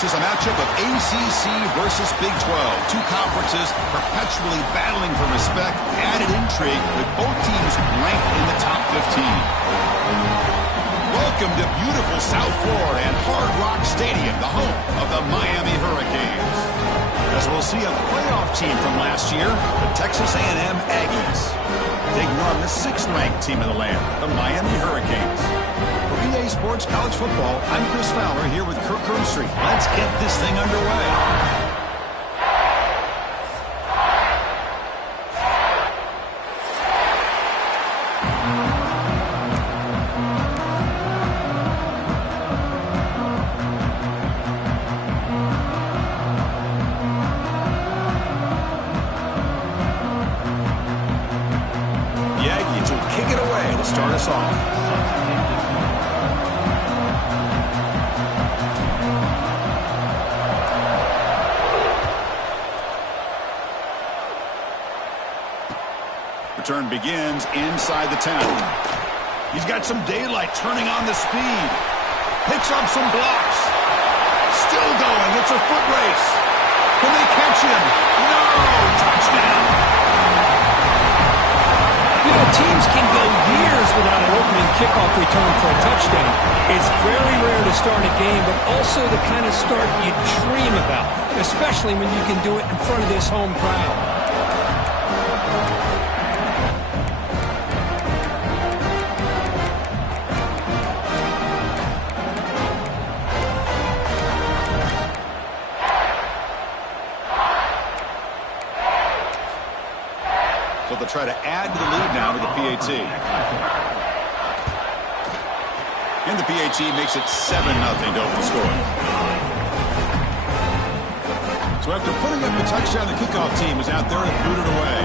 This is a matchup of ACC versus Big 12. Two conferences perpetually battling for respect. Added intrigue with both teams ranked in the top 15. Welcome to beautiful South Florida and Hard Rock Stadium, the home of the Miami Hurricanes. As we'll see a playoff team from last year, the Texas A&M Aggies, taking on the 6th-ranked team in the land, the Miami Hurricanes. For EA Sports College Football, I'm Chris Fowler here with Kirk Herbstreit. Let's get this thing underway. Start us off. Return begins inside the 10. He's got some daylight turning on the speed. Picks up some blocks. Still going. It's a foot race. Can they catch him? No! Touchdown! You know, teams can go years without an opening kickoff return for a touchdown. It's very rare to start a game, but also the kind of start you dream about, especially when you can do it in front of this home crowd. So they'll try to add to the lead now with the PAT. And the PAT makes it 7-0 to open the score. So after putting up the touchdown, the kickoff team is out there and boot it away.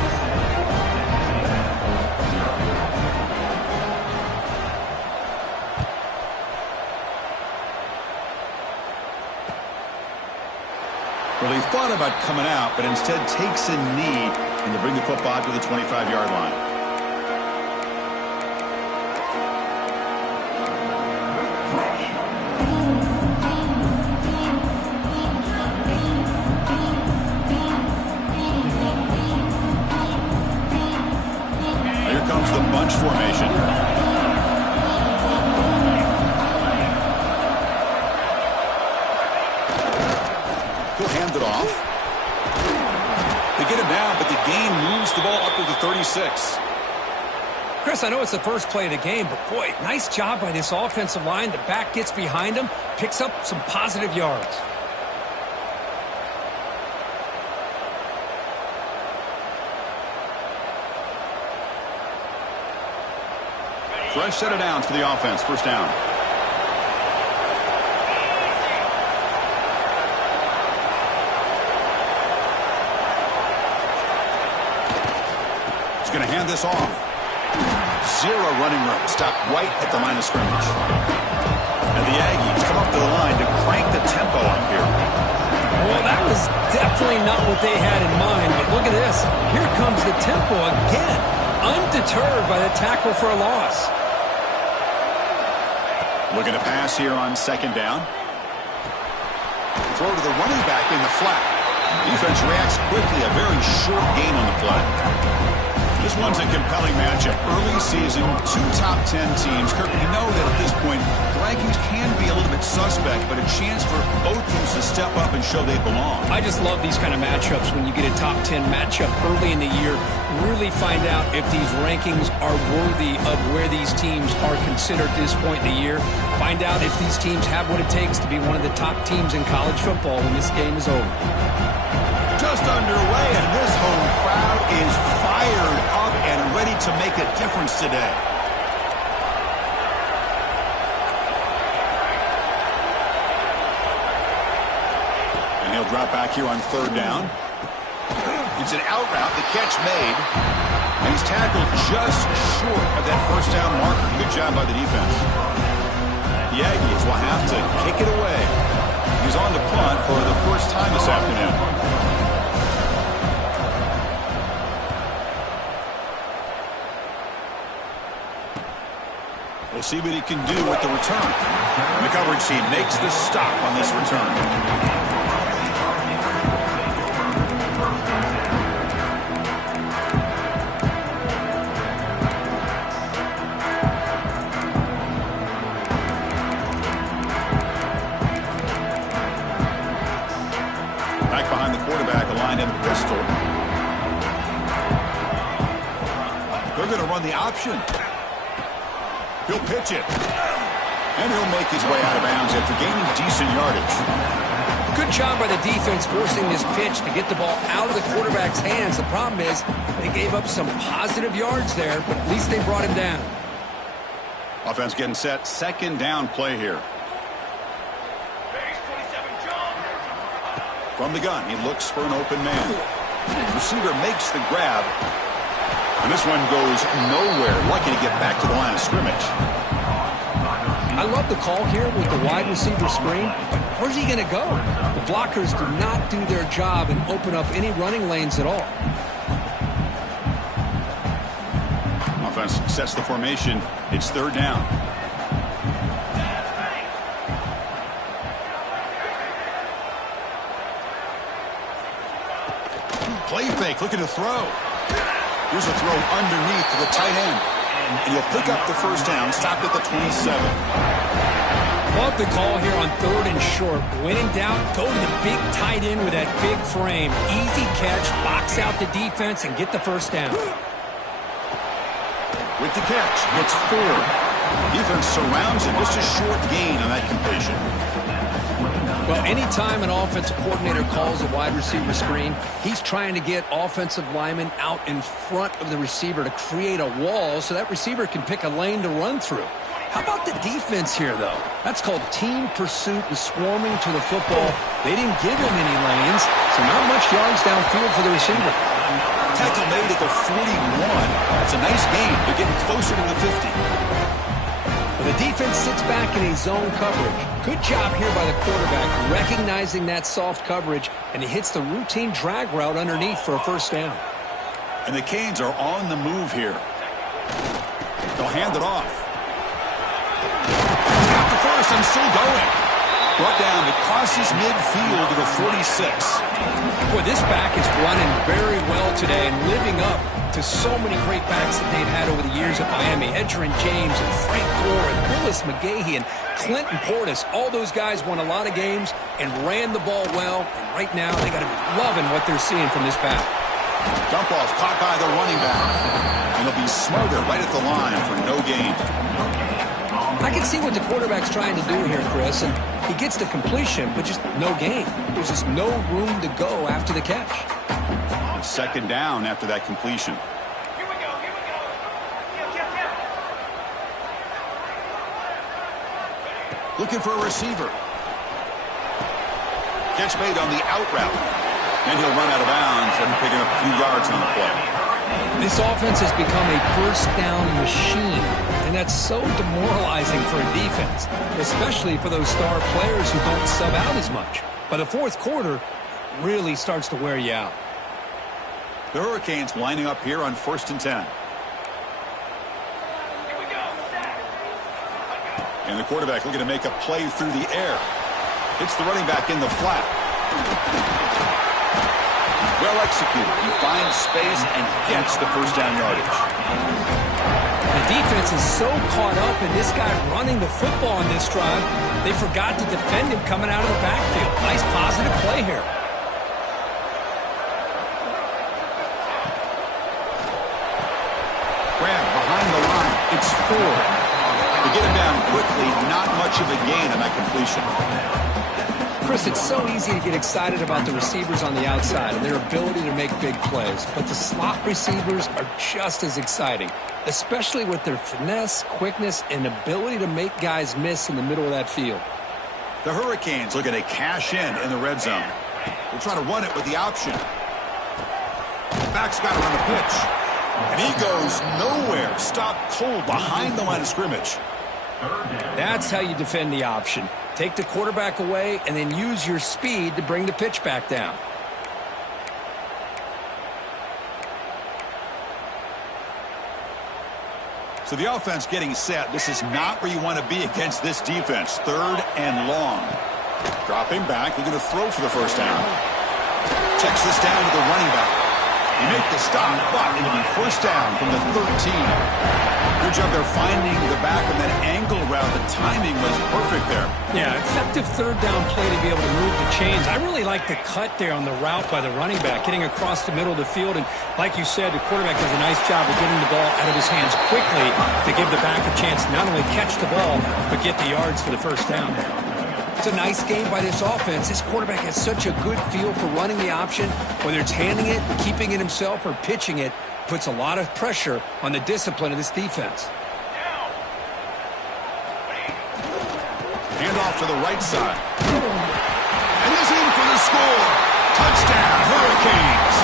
Well, he thought about coming out, but instead takes a knee and to bring the football to the 25-yard line. Here comes the bunch formation. He'll hand it off. They get him down, but the gain moves the ball up to the 36. Chris, I know it's the first play of the game, but boy, nice job by this offensive line. The back gets behind him, picks up some positive yards. Fresh set of downs for the offense. First down. Going to hand this off. Zero running room. Stopped right at the line of scrimmage. And the Aggies come up to the line to crank the tempo up here. Well, that was definitely not what they had in mind, but look at this. Here comes the tempo again. Undeterred by the tackle for a loss. Looking to pass here on second down. Throw to the running back in the flat. Defense reacts quickly. A very short gain on the flat. This one's a compelling matchup. Early season, two top 10 teams. Kirk, we know that at this point, the rankings can be a little bit suspect, but a chance for both teams to step up and show they belong. I just love these kind of matchups when you get a top 10 matchup early in the year. Really find out if these rankings are worthy of where these teams are considered at this point in the year. Find out if these teams have what it takes to be one of the top teams in college football when this game is over. Just underway, and this home crowd is fired up and ready to make a difference today. And he'll drop back here on third down. It's an out route, the catch made. And he's tackled just short of that first down marker. Good job by the defense. The Aggies will have to kick it away. He's on the punt for the first time this afternoon. We'll see what he can do with the return. And the coverage team makes the stop on this return. Back behind the quarterback, aligned in the pistol. They're going to run the option. He'll pitch it. And he'll make his way out of bounds after gaining decent yardage. Good job by the defense forcing this pitch to get the ball out of the quarterback's hands. The problem is they gave up some positive yards there, but at least they brought him down. Offense getting set. Second down play here. From the gun, he looks for an open man. The receiver makes the grab. And this one goes nowhere. Lucky to get back to the line of scrimmage. I love the call here with the wide receiver screen. But where's he going to go? The blockers do not do their job and open up any running lanes at all. Offense sets the formation. It's third down. Play fake, looking to throw. Here's a throw underneath to the tight end. And he'll pick up the first down, stopped at the 27. Love the call here on third and short. When in doubt, go to the big tight end with that big frame. Easy catch, box out the defense, and get the first down. With the catch, it's 4. Defense surrounds him. Just a short gain on that completion. Well, anytime an offensive coordinator calls a wide receiver screen, he's trying to get offensive linemen out in front of the receiver to create a wall so that receiver can pick a lane to run through. How about the defense here, though? That's called team pursuit and swarming to the football. They didn't give him any lanes, so not much yards downfield for the receiver. Tackle made at the 41. That's a nice gain. They're getting closer to the 50. The defense sits back in a zone coverage. Good job here by the quarterback, recognizing that soft coverage, and he hits the routine drag route underneath for a first down. And the Canes are on the move here. They'll hand it off. Got the first and still going. Brought down across his midfield to the 46. Boy, this back is running very well today and living up to so many great backs that they've had over the years at Miami. Edgerrin James and Frank Gore and Willis McGahee and Clinton Portis. All those guys won a lot of games and ran the ball well. And right now, they got to be loving what they're seeing from this back. Dump off caught by the running back. And they'll be smothered right at the line for no gain. I can see what the quarterback's trying to do here, Chris, and he gets the completion, but just no gain. There's just no room to go after the catch. Second down after that completion. Here we go. Looking for a receiver. Catch made on the out route. And he'll run out of bounds after picking up a few yards on the play. This offense has become a first down machine, and that's so demoralizing for a defense, especially for those star players who don't sub out as much. By the fourth quarter, it really starts to wear you out. The Hurricanes lining up here on 1st and 10. And the quarterback looking to make a play through the air. Hits the running back in the flat. Well executed. He finds space and gets the first down yardage. The defense is so caught up in this guy running the football on this drive, they forgot to defend him coming out of the backfield. Nice positive play here. Grab behind the line. It's 4. To get him down quickly, not much of a gain on that completion. Chris, it's so easy to get excited about the receivers on the outside and their ability to make big plays, but the slot receivers are just as exciting, especially with their finesse, quickness, and ability to make guys miss in the middle of that field. The Hurricanes looking to cash in the red zone. They'll try to run it with the option. Back's got to run the pitch. And he goes nowhere. Stopped cold behind the line of scrimmage. That's how you defend the option. Take the quarterback away and then use your speed to bring the pitch back down. So the offense getting set. This is not where you want to be against this defense. 3rd and long. Dropping back. We're going to throw for the first down. Checks this down to the running back. He made the stop, but it'll be first down from the 13. Good job there finding the back of that angle route. The timing was perfect there. Yeah, effective 3rd down play to be able to move the chains. I really like the cut there on the route by the running back, getting across the middle of the field. And like you said, the quarterback does a nice job of getting the ball out of his hands quickly to give the back a chance to not only catch the ball, but get the yards for the first down. It's a nice game by this offense. This quarterback has such a good feel for running the option, whether it's handing it, keeping it himself, or pitching it. Puts a lot of pressure on the discipline of this defense. Hand off to the right side. And he's in for the score. Touchdown, Hurricanes.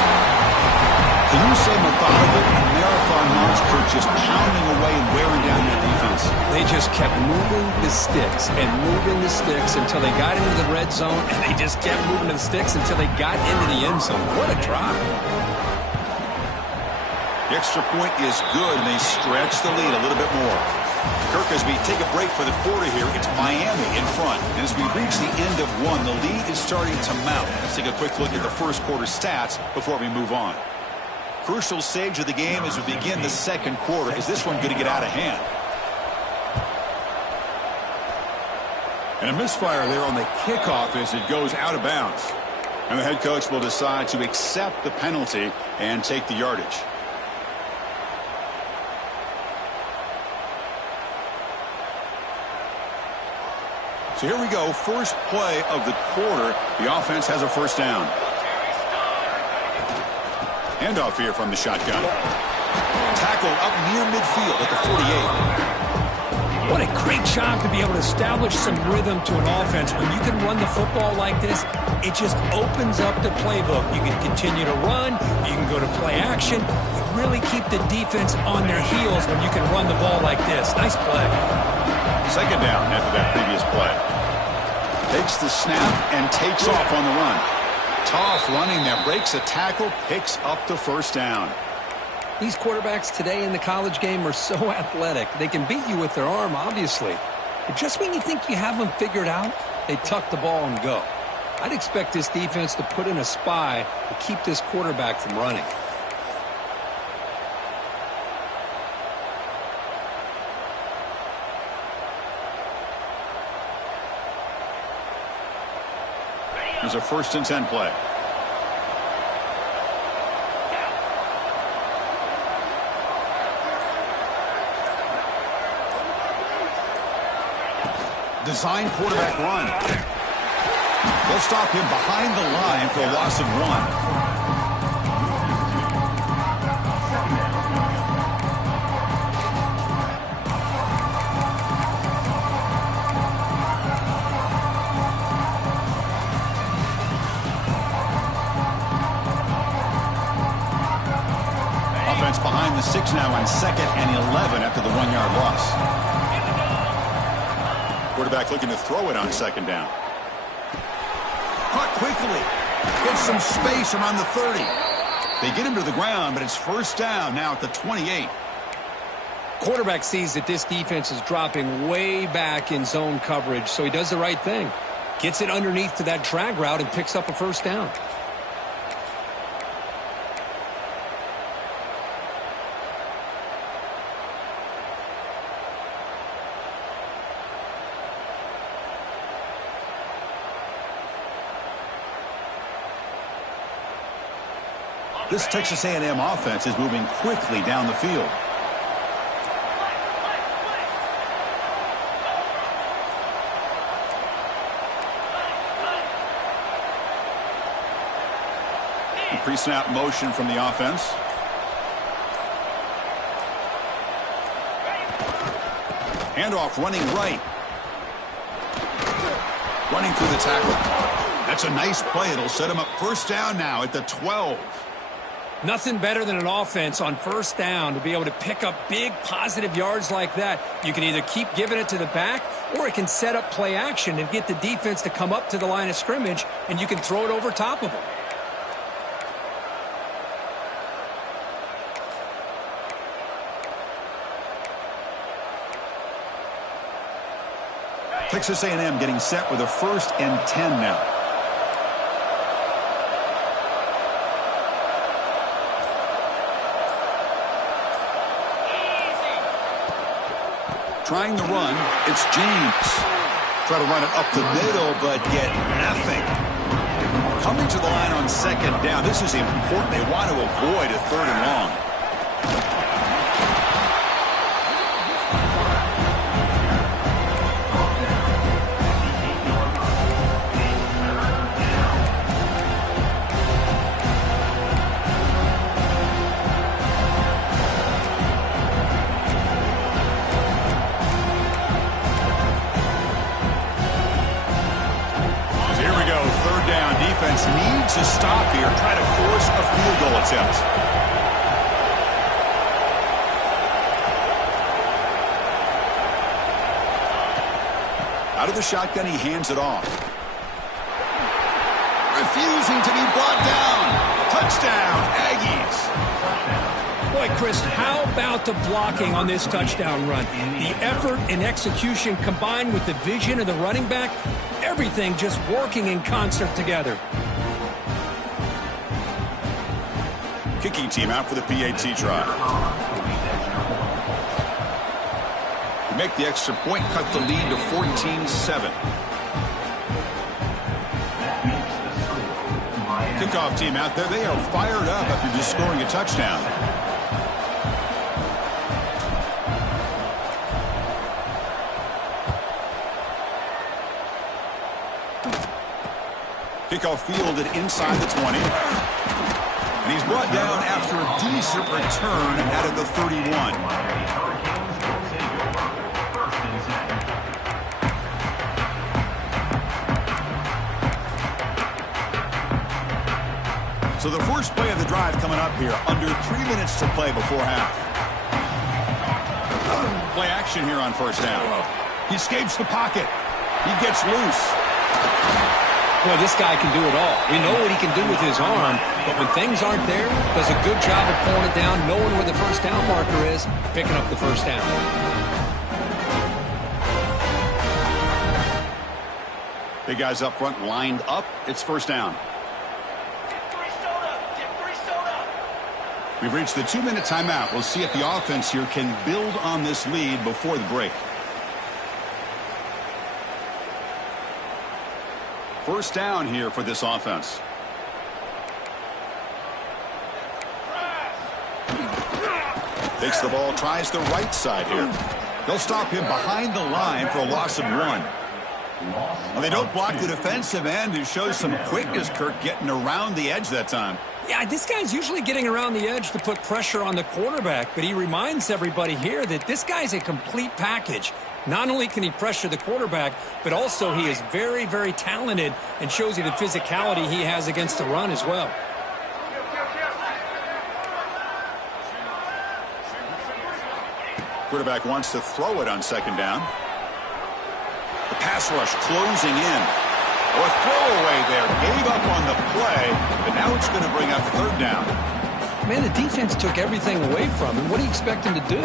Can you say methodical and marathon march, Kurt, just pounding away and wearing down that defense? They just kept moving the sticks and moving the sticks until they got into the red zone, and they just kept moving the sticks until they got into the end zone. What a drive. The extra point is good, and they stretch the lead a little bit more. Kirk, as we take a break for the quarter here, it's Miami in front. And as we reach the end of one, the lead is starting to mount. Let's take a quick look at the first quarter stats before we move on. Crucial stage of the game as we begin the second quarter. Is this one going to get out of hand? And a misfire there on the kickoff as it goes out of bounds. And the head coach will decide to accept the penalty and take the yardage. So here we go, first play of the quarter. The offense has a first down. Handoff here from the shotgun. Tackle up near midfield at the 48. What a great job to be able to establish some rhythm to an offense. When you can run the football like this, it just opens up the playbook. You can continue to run. You can go to play action. You really keep the defense on their heels when you can run the ball like this. Nice play. Second down after that previous play. Takes the snap and takes off on the run. Tough running there. Breaks a tackle, picks up the first down. These quarterbacks today in the college game are so athletic. They can beat you with their arm, obviously. But just when you think you have them figured out, they tuck the ball and go. I'd expect this defense to put in a spy to keep this quarterback from running. There's a 1st and 10 play. Design quarterback run. They'll stop him behind the line for a loss of 1. Behind the 6 now on 2nd and 11 after the 1-yard loss. Quarterback looking to throw it on 2nd down. Caught quickly. Gets some space around the 30. They get him to the ground, but it's first down now at the 28. Quarterback sees that this defense is dropping way back in zone coverage, so he does the right thing. Gets it underneath to that drag route and picks up a first down. This Texas A&M offense is moving quickly down the field. Pre-snap motion from the offense. Handoff running right. Running through the tackle. That's a nice play. It'll set him up first down now at the 12. Nothing better than an offense on first down to be able to pick up big positive yards like that. You can either keep giving it to the back, or it can set up play action and get the defense to come up to the line of scrimmage, and you can throw it over top of them. Texas A&M getting set with a 1st and 10 now. Trying the run, it's James. Try to run it up the middle, but get nothing. Coming to the line on 2nd down. This is important. They want to avoid a 3rd and long. Needs to stop here, try to force a field goal attempt. Out of the shotgun, he hands it off. Refusing to be brought down. Touchdown, Aggies. Boy, Chris, how about the blocking on this touchdown run? The effort and execution combined with the vision of the running back, everything just working in concert together. Kicking team out for the PAT try. We make the extra point, cut the lead to 14-7. Kickoff team out there. They are fired up after just scoring a touchdown. Kickoff fielded inside the 20. And he's brought down after a decent return out of the 31. So the first play of the drive coming up here. Under 3 minutes to play before half. Play action here on 1st down. He escapes the pocket. He gets loose. Boy, this guy can do it all. We know what he can do with his arm, but when things aren't there, does a good job of pulling it down, knowing where the 1st down marker is, picking up the 1st down. Big guys up front lined up. It's 1st down. We've reached the 2-minute timeout. We'll see if the offense here can build on this lead before the break. 1st down here for this offense. Takes the ball, tries the right side here. They'll stop him behind the line for a loss of 1. Well, they don't block the defensive end, who shows some quickness, Kirk, getting around the edge that time. Yeah, this guy's usually getting around the edge to put pressure on the quarterback, but he reminds everybody here that this guy's a complete package. Not only can he pressure the quarterback, but also he is very, very talented and shows you the physicality he has against the run as well. Quarterback wants to throw it on 2nd down. The pass rush closing in. A throwaway there. Gave up on the play, but now it's going to bring up 3rd down. Man, the defense took everything away from him. What do you expect him to do?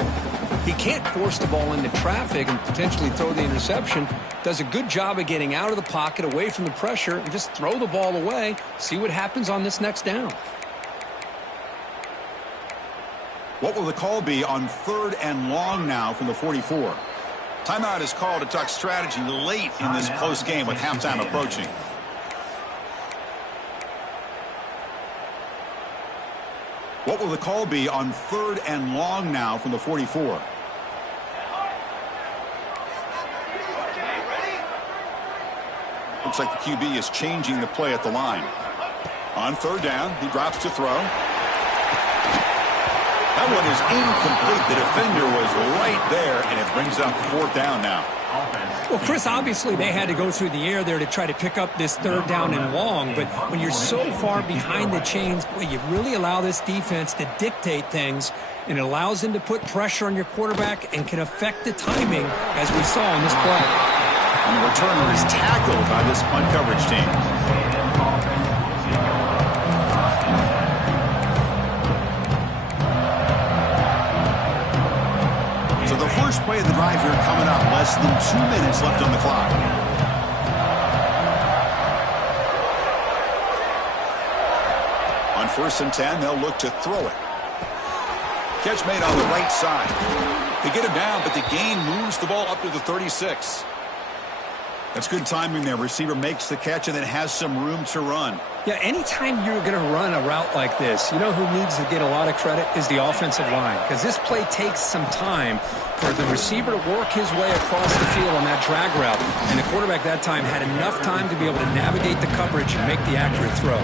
He can't force the ball into traffic and potentially throw the interception. Does a good job of getting out of the pocket, away from the pressure, and just throw the ball away. See what happens on this next down. What will the call be on 3rd and long now from the 44? Timeout is called to talk strategy late in this close game with halftime approaching. What will the call be on 3rd and long now from the 44? Looks like the QB is changing the play at the line. On 3rd down, he drops to throw. That one is incomplete. The defender was right there, and it brings up 4th down now. Well, Chris, obviously they had to go through the air there to try to pick up this 3rd down and long, but when you're so far behind the chains, boy, you really allow this defense to dictate things, and it allows them to put pressure on your quarterback and can affect the timing, as we saw in this play. And the returner is tackled by this punt coverage team. So the first play of the drive here coming up. Less than 2 minutes left on the clock. On 1st and 10, they'll look to throw it. Catch made on the right side. They get him down, but the gain moves the ball up to the 36. That's good timing there. Receiver makes the catch and then has some room to run. Yeah, anytime you're going to run a route like this, you know who needs to get a lot of credit is the offensive line, because this play takes some time for the receiver to work his way across the field on that drag route, and the quarterback that time had enough time to be able to navigate the coverage and make the accurate throw.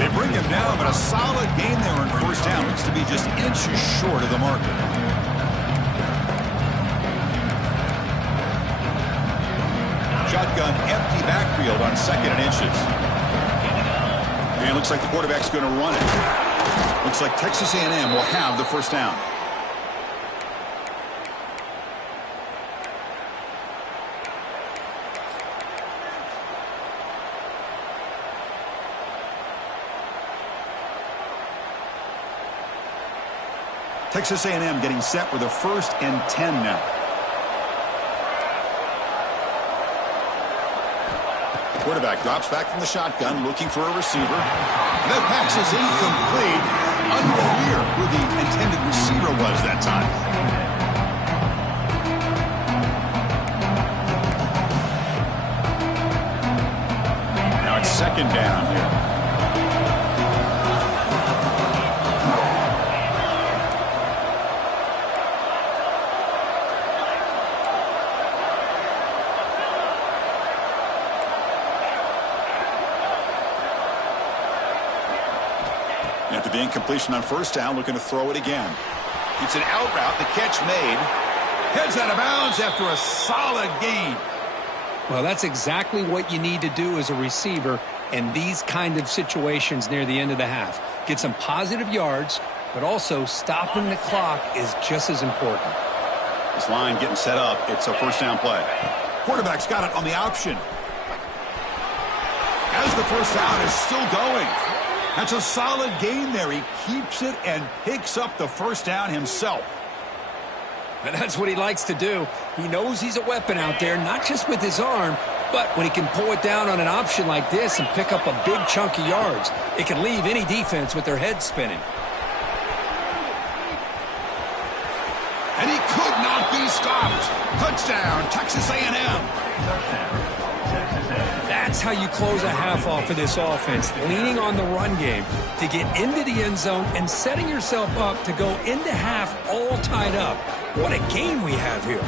They bring him down, but a solid gain there on 1st down. Looks to be just inches short of the marker. Shotgun empty backfield on 2nd and inches. And it looks like the quarterback's going to run it. Looks like Texas A&M will have the 1st down. Texas A&M getting set with a 1st and 10 now. Quarterback drops back from the shotgun, looking for a receiver. And that pass is incomplete. Unclear who the intended receiver was that time. Now it's 2nd down here. After the incompletion on 1st down, looking to throw it again. It's an out route. The catch made. Heads out of bounds after a solid gain. Well, that's exactly what you need to do as a receiver in these kind of situations near the end of the half. Get some positive yards, but also stopping the clock is just as important. This line getting set up. It's a 1st down play. Quarterback's got it on the option. As the 1st down is still going. That's a solid gain there. He keeps it and picks up the 1st down himself. And that's what he likes to do. He knows he's a weapon out there, not just with his arm, but when he can pull it down on an option like this and pick up a big chunk of yards, it can leave any defense with their head spinning. And he could not be stopped. Touchdown, Texas A&M. That's how you close a half off of this offense, leaning on the run game to get into the end zone and setting yourself up to go into half all tied up. What a game we have here.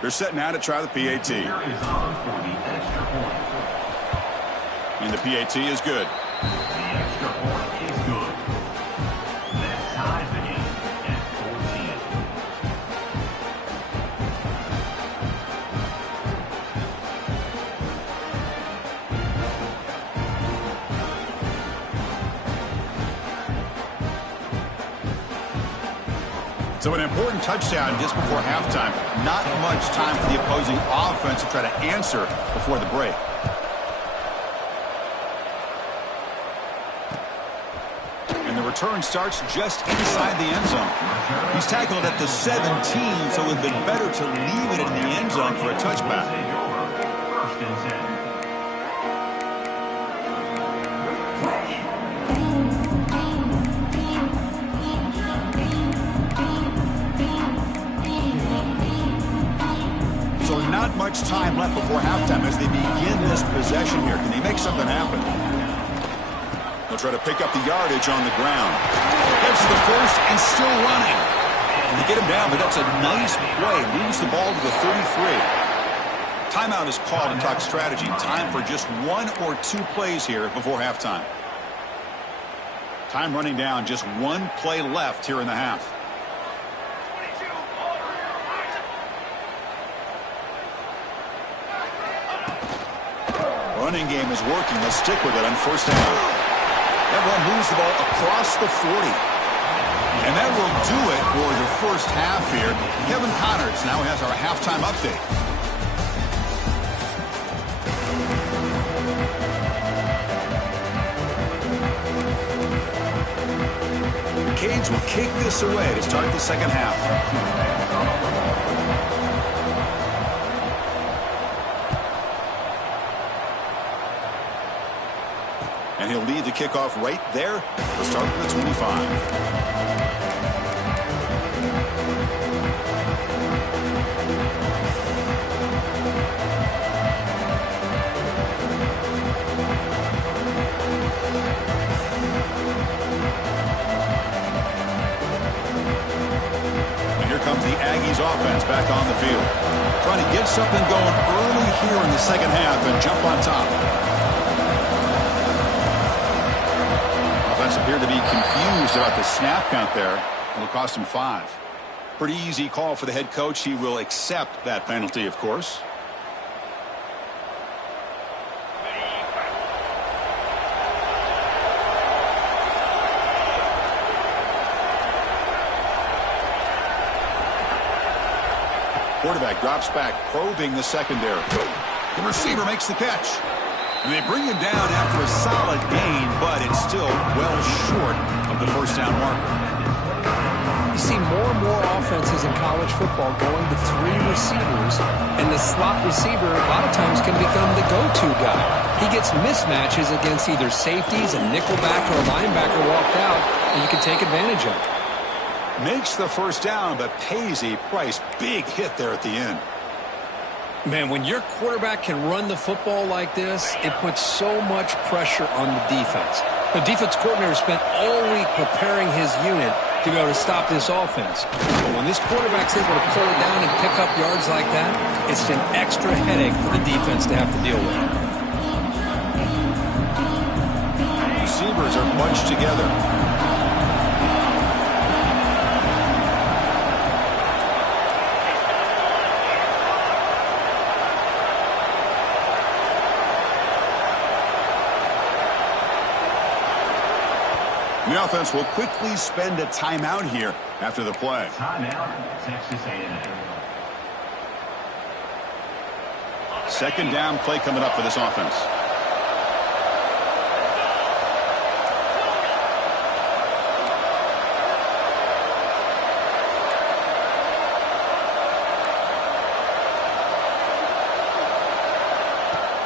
They're set now to try the PAT. And the PAT is good. The extra point is good. That ties the game at 14. So an important touchdown just before halftime. Not much time for the opposing offense to try to answer before the break. And the return starts just inside the end zone. He's tackled at the 17, so it would have been better to leave it in the end zone for a touchback. 1st and 10. Not much time left before halftime as they begin this possession here. Can they make something happen? They'll try to pick up the yardage on the ground. Gets the 1st and still running. And they get him down, but that's a nice play. Moves the ball to the 33. Timeout is called and talk strategy. Time for just 1 or 2 plays here before halftime. Time running down. Just 1 play left here in the half. Running game is working. They'll stick with it on 1st down. That one moves the ball across the 40. And that will do it for the first half here. Kevin Connors now has our halftime update. The Canes will kick this away to start the second half. And he'll lead the kickoff right there to start with the 25. Comes the Aggies offense back on the field. Trying to get something going early here in the second half and jump on top. Offense appeared to be confused about the snap count there. It'll cost him 5. Pretty easy call for the head coach. He will accept that penalty, of course. Quarterback drops back, probing the secondary. The receiver makes the catch. And they bring him down after a solid gain, but it's still well short of the first down marker. You see more and more offenses in college football going to 3 receivers, and the slot receiver a lot of times can become the go-to guy. He gets mismatches against either safeties, a nickelback, or a linebacker walked out, and you can take advantage of it. Makes the first down, but pays a price. Big hit there at the end. Man, when your quarterback can run the football like this, it puts so much pressure on the defense. The defense coordinator spent all week preparing his unit to be able to stop this offense. But when this quarterback's able to pull it down and pick up yards like that, it's an extra headache for the defense to have to deal with. Receivers are bunched together. The offense will quickly spend a timeout here after the play. Timeout, Texas A&M. Second down play coming up for this offense.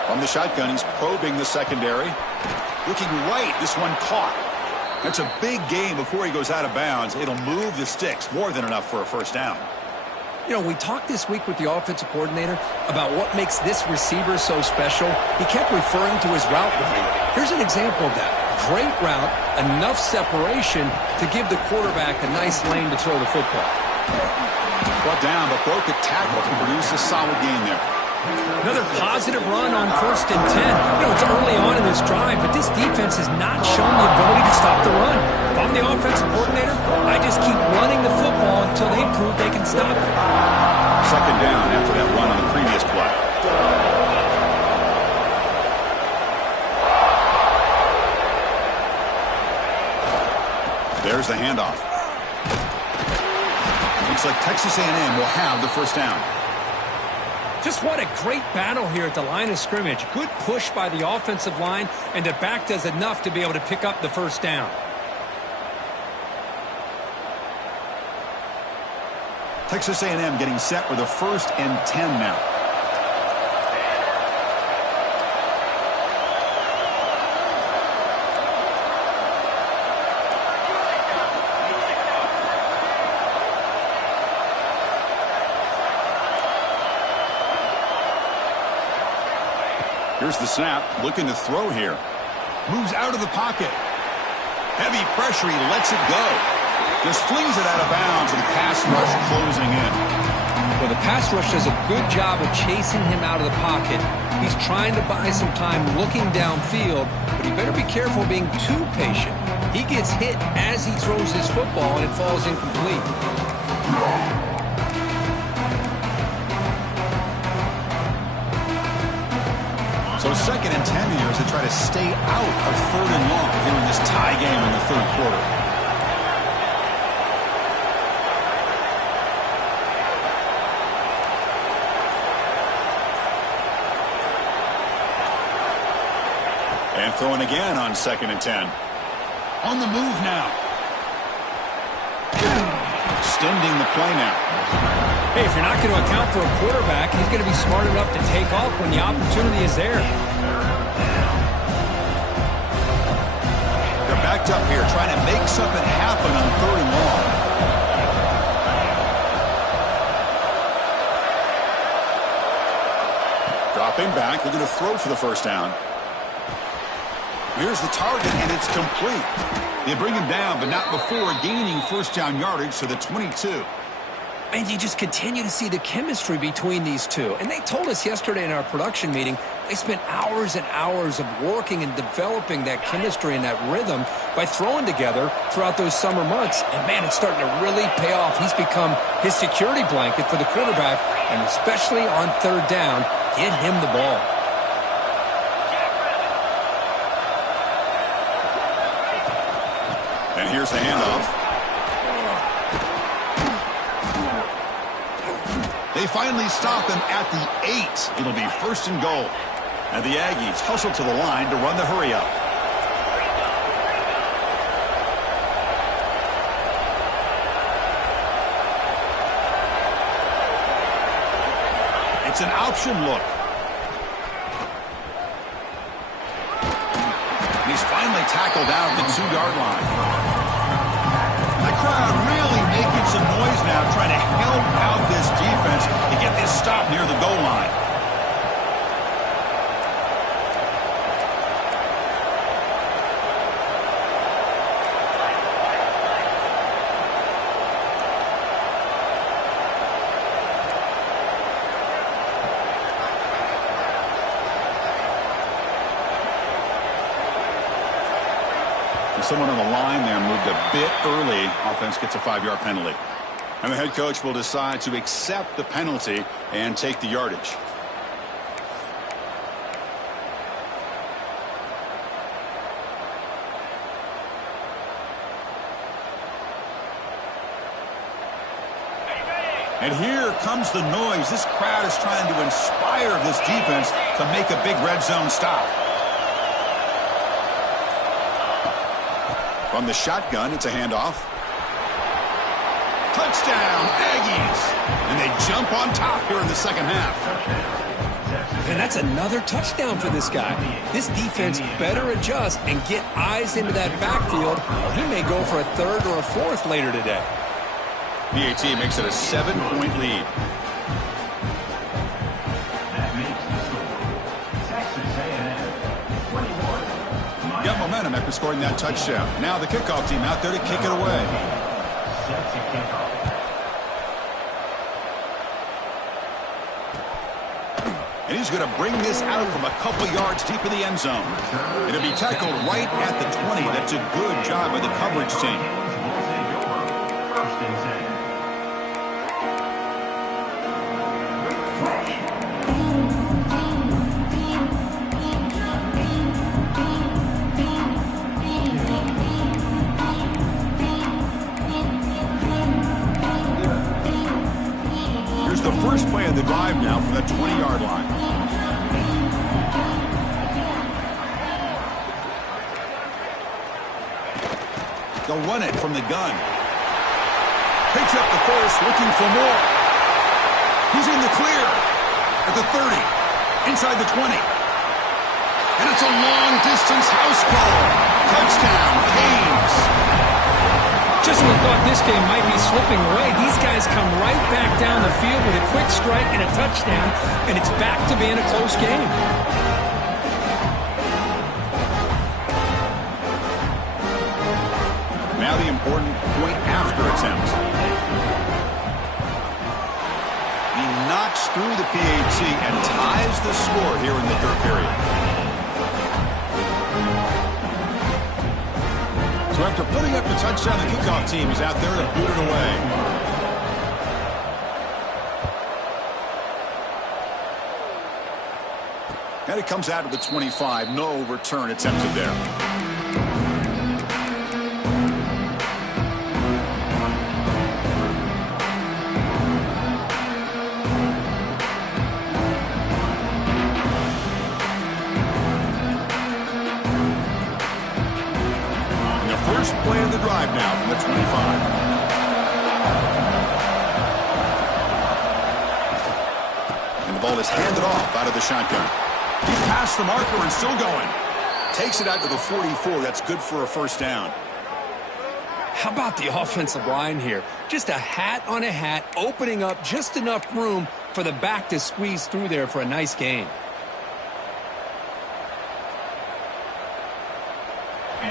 From the shotgun, he's probing the secondary. Looking right, this one caught. That's a big gain before he goes out of bounds. It'll move the sticks, more than enough for a first down. You know, we talked this week with the offensive coordinator about what makes this receiver so special. He kept referring to his route running. Here's an example of that. Great route, enough separation to give the quarterback a nice lane to throw the football. Brought down, but broke a tackle to produce a solid gain there. Another positive run on 1st and 10. You know, it's early on in this drive, but this defense has not shown the ability to stop the run. If I'm the offensive coordinator, I just keep running the football until they prove they can stop it. Second down after that run on the previous play. There's the handoff. Looks like Texas A&M will have the first down. Just what a great battle here at the line of scrimmage. Good push by the offensive line, and the back does enough to be able to pick up the first down. Texas A&M getting set with a 1st and 10 now. Here's the snap, looking to throw here. Moves out of the pocket. Heavy pressure, he lets it go. Just flings it out of bounds, and the pass rush closing in. Well, the pass rush does a good job of chasing him out of the pocket. He's trying to buy some time looking downfield, but he better be careful being too patient. He gets hit as he throws his football, and it falls incomplete. So 2nd and 10 here as they try to stay out of 3rd and long here in this tie game in the 3rd quarter. And throwing again on 2nd and 10. On the move now. Extending the play now. Hey, if you're not going to account for a quarterback, he's going to be smart enough to take off when the opportunity is there. They're backed up here trying to make something happen on 3rd and long. Dropping back, they're going to throw for the first down. Here's the target, and it's complete. They bring him down, but not before gaining first down yardage to the 22. And you just continue to see the chemistry between these two. And they told us yesterday in our production meeting, they spent hours and hours of working and developing that chemistry and that rhythm by throwing together throughout those summer months. And, man, it's starting to really pay off. He's become his security blanket for the quarterback, and especially on 3rd down, get him the ball. And here's the handoff. They finally stop him at the 8. It'll be 1st and goal. And the Aggies hustle to the line to run the hurry-up. It's an option look. And he's finally tackled out at the 2-yard line. The crowd really making some noise now, trying to help out this defense to get this stop near the goal line. Someone on the line there moved a bit early. Offense gets a 5-yard penalty. And the head coach will decide to accept the penalty and take the yardage. And here comes the noise. This crowd is trying to inspire this defense to make a big red zone stop. From the shotgun, it's a handoff. Touchdown, Aggies! And they jump on top here in the second half. And that's another touchdown for this guy. This defense better adjust and get eyes into that backfield, or he may go for a 3rd or a 4th later today. PAT makes it a 7-point lead. Got momentum after scoring that touchdown. Now the kickoff team out there to kick it away. And he's going to bring this out from a couple yards deep in the end zone. It'll be tackled right at the 20. That's a good job by the coverage team. The first play of the drive now from the 20-yard line. They'll run it from the gun. Picks up the first, looking for more. He's in the clear at the 30, inside the 20. And it's a long-distance house call. Touchdown, Canes. Just when we thought this game might be slipping away, these guys come right back down the field with a quick strike and a touchdown, and it's back to being a close game. Now the important point after attempt. He knocks through the PAT and ties the score here in the 3rd period. So after putting up the touchdown, the kickoff team is out there to boot it away. And it comes out of the 25. No return attempted there. ball is handed off out of the shotgun. He passed the marker and still going. Takes it out to the 44. That's good for a first down. How about the offensive line here? Just a hat on a hat, opening up just enough room for the back to squeeze through there for a nice gain.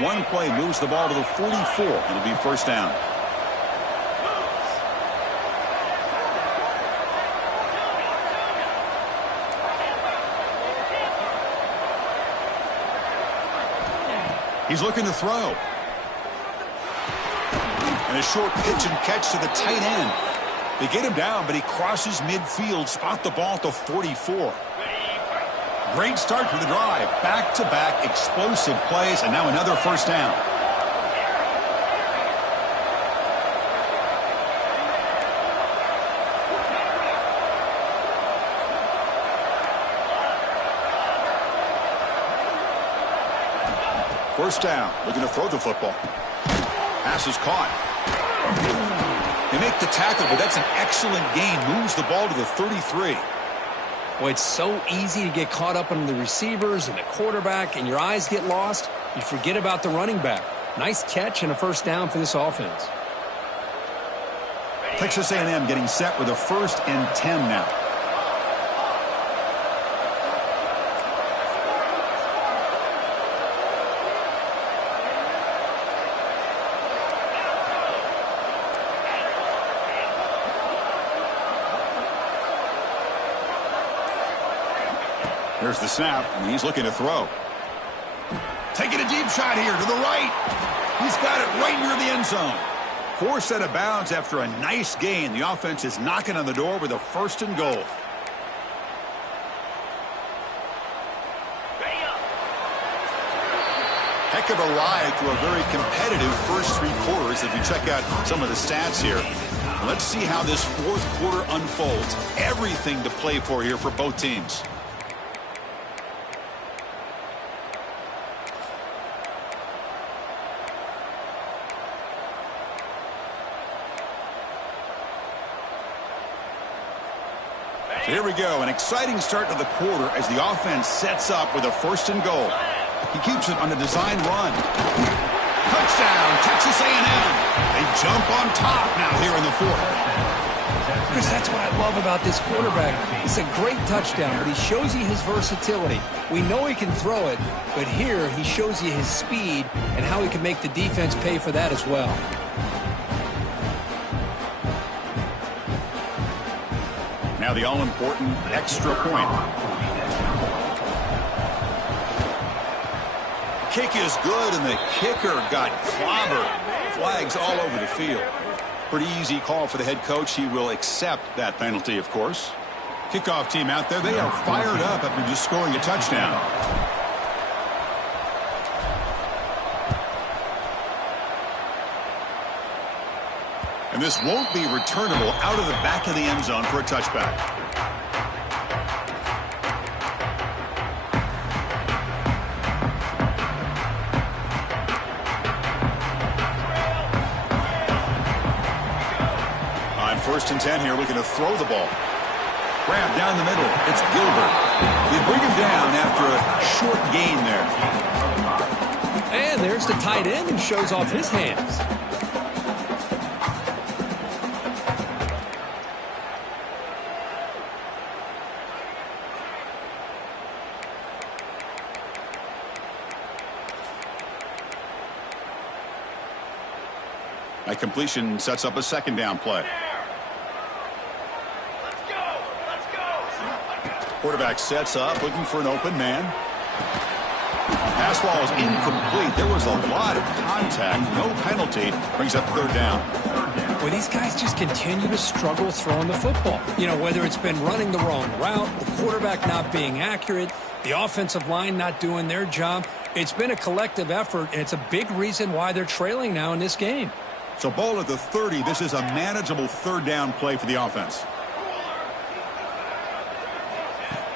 One play moves the ball to the 44. It'll be first down. He's looking to throw. And a short pitch and catch to the tight end. They get him down, but he crosses midfield, spot the ball at the 44. Great start to the drive. Back-to-back explosive plays, and now another first down. First down, looking to throw the football. Pass is caught. They make the tackle, but that's an excellent gain. Moves the ball to the 33. Well, it's so easy to get caught up on the receivers and the quarterback, and your eyes get lost. You forget about the running back. Nice catch and a first down for this offense. Texas A&M getting set with a 1st and 10 now. Here's the snap, and he's looking to throw. Taking a deep shot here to the right. He's got it right near the end zone. Forced out of bounds after a nice gain. The offense is knocking on the door with a 1st and goal. Heck of a ride through a very competitive first 3 quarters if you check out some of the stats here. Let's see how this 4th quarter unfolds. Everything to play for here for both teams. So here we go, an exciting start to the quarter as the offense sets up with a 1st and goal. He keeps it on a design run. Touchdown, Texas A&M. They jump on top now here in the 4th. Chris, that's what I love about this quarterback. It's a great touchdown, but he shows you his versatility. We know he can throw it, but here he shows you his speed and how he can make the defense pay for that as well. Now the all-important extra point. Kick is good, and the kicker got clobbered. Flags all over the field. Pretty easy call for the head coach. He will accept that penalty, of course. Kickoff team out there, they are fired up after just scoring a touchdown. And this won't be returnable out of the back of the end zone for a touchback. On 1st and 10 here, looking to throw the ball. Grab down the middle. It's Gilbert. They bring him down after a short gain there. And there's the tight end who shows off his hands. That completion sets up a 2nd down play. Quarterback sets up, looking for an open man. Pass ball is incomplete. There was a lot of contact. No penalty. Brings up 3rd down. Well, these guys just continue to struggle throwing the football. You know, whether it's been running the wrong route, the quarterback not being accurate, the offensive line not doing their job. It's been a collective effort, and it's a big reason why they're trailing now in this game. So ball at the 30. This is a manageable 3rd down play for the offense.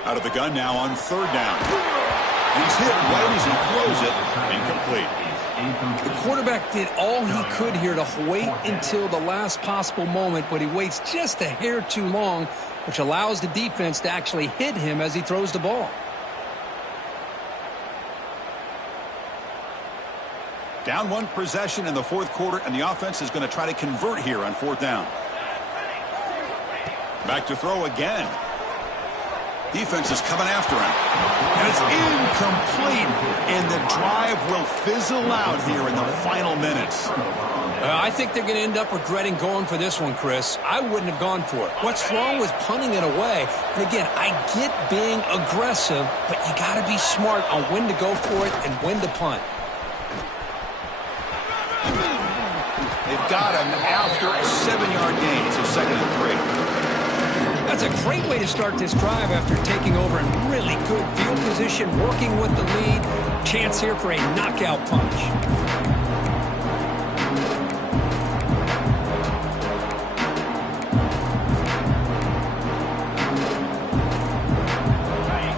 Out of the gun now on 3rd down. He's hit right as he throws it. Incomplete. The quarterback did all he could here to wait until the last possible moment, but he waits just a hair too long, which allows the defense to actually hit him as he throws the ball. Down one possession in the fourth quarter, and the offense is going to try to convert here on fourth down. Back to throw again. Defense is coming after him. And it's incomplete, and the drive will fizzle out here in the final minutes. I think they're going to end up regretting going for this one, Chris. I wouldn't have gone for it. What's wrong with punting it away? And again, I get being aggressive, but you got to be smart on when to go for it and when to punt. They've got him after a 7-yard gain, so 2nd and 3. That's a great way to start this drive after taking over in really good field position, working with the lead. Chance here for a knockout punch.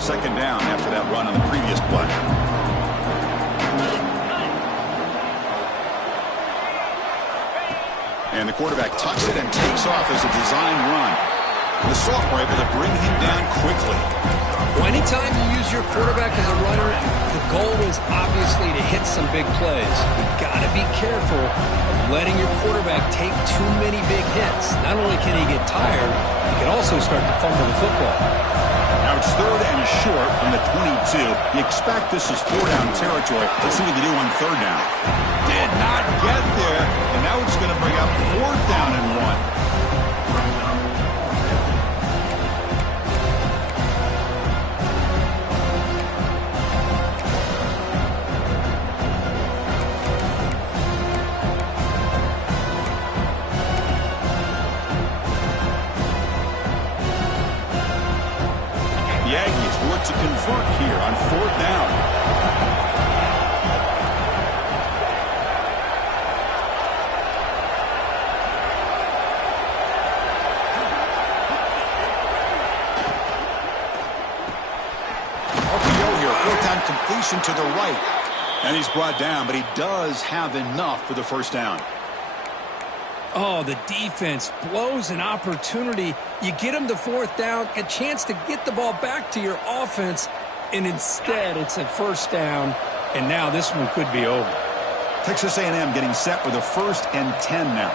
Second down after that run on the previous play. And the quarterback tucks it and takes off as a design run. The sophomore able to bring him down quickly. Well, anytime you use your quarterback as a runner, the goal is obviously to hit some big plays. You've got to be careful of letting your quarterback take too many big hits. Not only can he get tired, he can also start to fumble the football. Now it's 3rd and short from the 22. You expect this is 4-down territory. Let's see what they do on 3rd down. Did not get there, and now it's going to bring up 4th down and 1. The Aggies work to convert here on 4th down. RPO here, 4th down completion to the right. And he's brought down, but he does have enough for the 1st down. Oh, the defense blows an opportunity. You get them to 4th down, a chance to get the ball back to your offense, and instead it's a 1st down, and now this one could be over. Texas A&M getting set with a 1st and 10 now.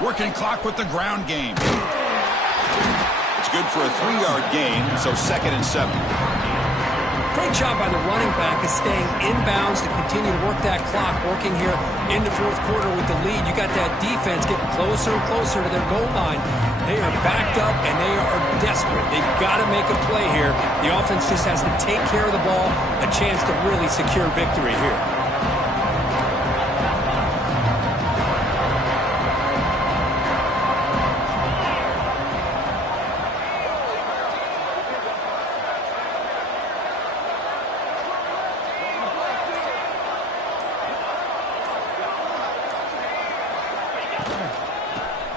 Working clock with the ground game. Good for a 3-yard gain, so 2nd and 7. Great job by the running back of staying inbounds to continue to work that clock, working here in the 4th quarter with the lead. You got that defense getting closer and closer to their goal line. They are backed up, and they are desperate. They've got to make a play here. The offense just has to take care of the ball, a chance to really secure victory here.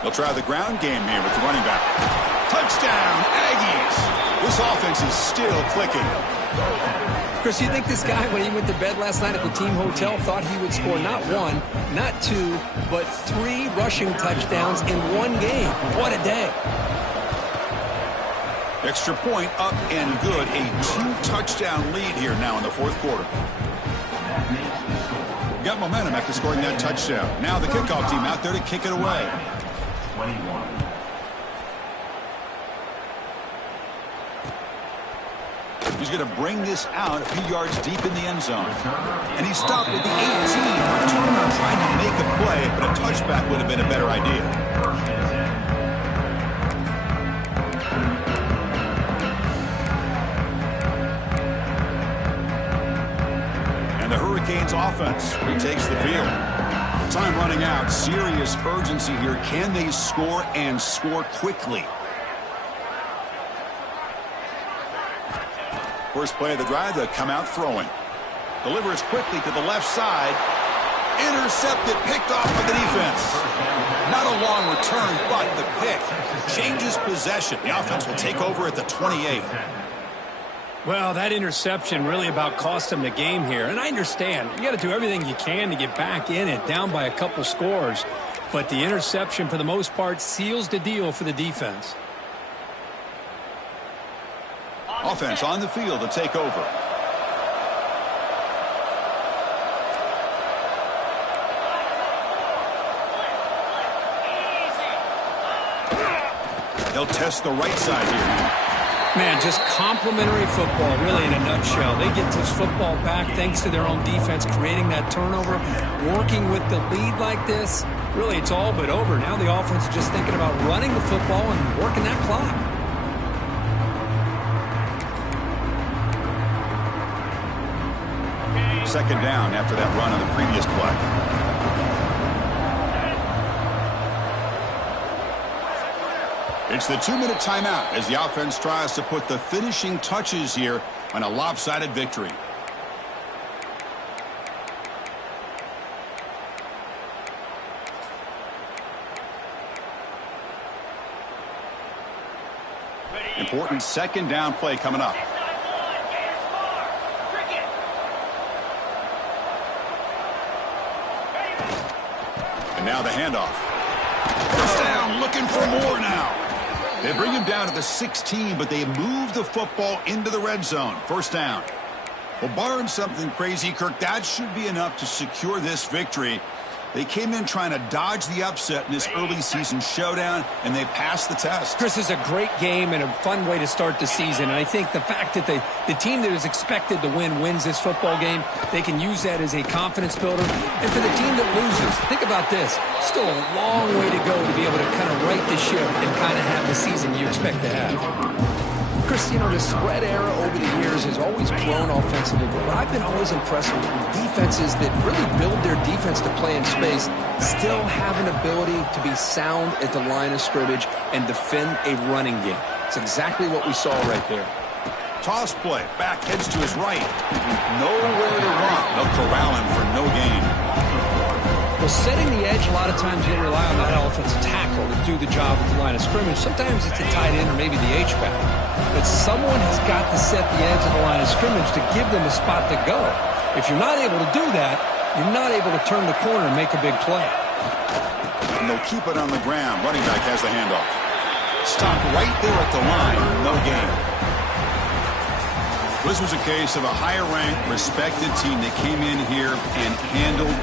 They'll try the ground game here with the running back. Touchdown, Aggies! This offense is still clicking. Chris, you think this guy, when he went to bed last night at the team hotel, thought he would score not 1, not 2, but 3 rushing touchdowns in one game? What a day. Extra point up and good. A 2-touchdown lead here now in the 4th quarter. Got momentum after scoring that touchdown. Now the kickoff team out there to kick it away. 21. He's going to bring this out a few yards deep in the end zone. And he stopped at the 18. Returner trying to make a play, but a touchback would have been a better idea. And the Hurricanes offense retakes the field. Time running out. Serious urgency here. Can they score and score quickly? First play of the drive, they come out throwing. Delivers quickly to the left side. Intercepted, picked off by the defense. Not a long return, but the pick changes possession. The offense will take over at the 28. Well, that interception really about cost them the game here. And I understand. You got to do everything you can to get back in it, down by a couple scores. But the interception, for the most part, seals the deal for the defense. Offense on the field to take over. They'll test the right side here. Man, just complimentary football, really, in a nutshell. They get this football back thanks to their own defense, creating that turnover, working with the lead like this. Really, it's all but over. Now the offense is just thinking about running the football and working that clock. Second down after that run on the previous play. It's the 2-minute timeout as the offense tries to put the finishing touches here on a lopsided victory. Important second down play coming up. And now the handoff. First down, looking for more now. They bring him down to the 16, but they move the football into the red zone. First down. Well, barring something crazy, Kirk, that should be enough to secure this victory. They came in trying to dodge the upset in this early season showdown, and they passed the test. Chris, is a great game and a fun way to start the season. And I think the fact that the team that is expected to win wins this football game, they can use that as a confidence builder. And for the team that loses, think about this. Still a long way to go to be able to kind of right the ship and kind of have the season you expect to have. Chris, you know, the spread era over the years has always grown offensively, but I've been always impressed with defenses that really build their defense to play in space, still have an ability to be sound at the line of scrimmage and defend a running game. It's exactly what we saw right there. Toss play, back heads to his right. Nowhere to run. They'll corral him for no gain. Well, setting the edge, a lot of times you'll rely on that offensive tackle to do the job at the line of scrimmage. Sometimes it's a tight end or maybe the H-back. But someone has got to set the edge of the line of scrimmage to give them a spot to go. If you're not able to do that, you're not able to turn the corner and make a big play. And they'll keep it on the ground. Running back has the handoff. Stopped right there at the line. No gain. This was a case of a higher-ranked, respected team that came in here and handled